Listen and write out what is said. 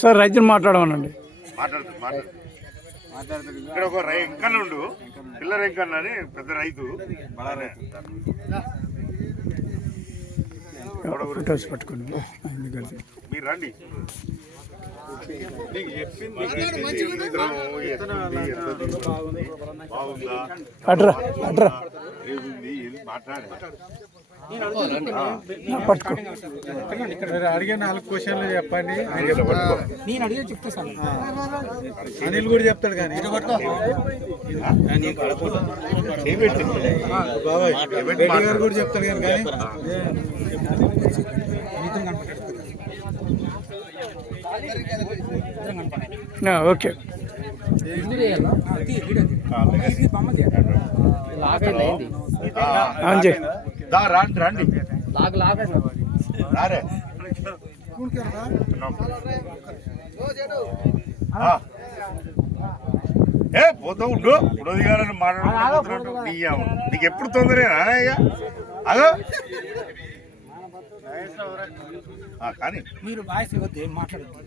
Sir రైతులు మాట్లాడమనండి. ఇక్కడ ఒక ఎంకన్న ఉండు, పిల్లర ఎంకన్న అని పెద్ద రైతు, ఫొటోస్ పట్టుకోండి. మీరు రండి. అట్రా అట్రా పట్టుకో. అడిగే 4 క్వశ్చన్లు చెప్పండి. నేను అడిగే చెప్తా సార్. అనిల్ కూడా చెప్తాడు కానీ బాబాయ్ రెడ్డి గారు కూడా చెప్తాడు కానీ ఓకే. రండి రారే. పోతా ఉండు. ఉడోది గారని మాట్లాడుతున్నాడు. నీకు ఎప్పుడు తొందరేనా అదో కానీ మీరు వాయిస్ మాట్లాడద్దు.